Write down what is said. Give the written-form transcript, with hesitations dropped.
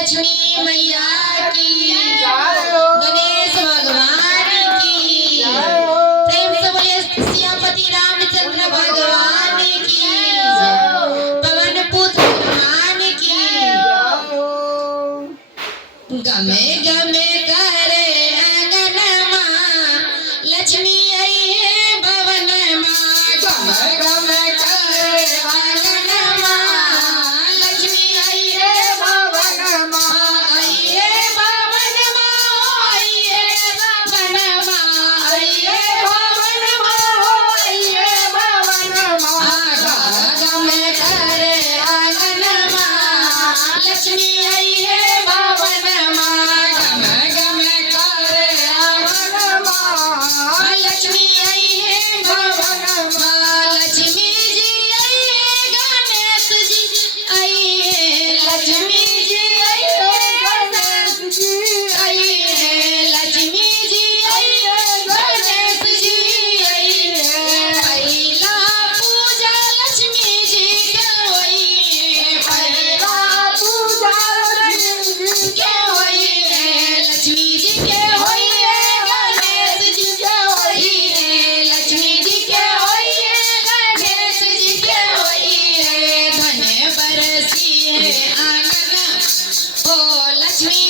लक्ष्मी मैया की, गणेश भगवान की, प्रेम से बोलिए सियापति रामचंद्र भगवान की, पवन पुत्र हनुमान की। गमे गमे करे आंगन माँ, लक्ष्मी आई है भवन माँ। गमे गमे करे आंगन माँ, लक्ष्मी आई है भवन माँ। आई है भवन माँ, आई है भवन माँ, आई है भवन माँ, आई है भवन माँ। गमे करे आंगन माँ, लक्ष्मी आई है भवन माँ। गमे गमे करे आंगन माँ, लक्ष्मी आई है भवन माँ। लक्ष्मी जी आई है, गणेश जी आई है, लक्ष्मी जी आई है, गणेश जी आई है, लक्ष्मी जी आई है, गणेश जी आई है। पहिला पूजा लक्ष्मी जी के होई है, पहिला पूजा लक्ष्मी जी के होई है, लक्ष्मी जी के होई है, गणेश जी के होई है, लक्ष्मी जी के होई है, गणेश जी के होई है। धन बरसी है आंगन, ओ लक्ष्मी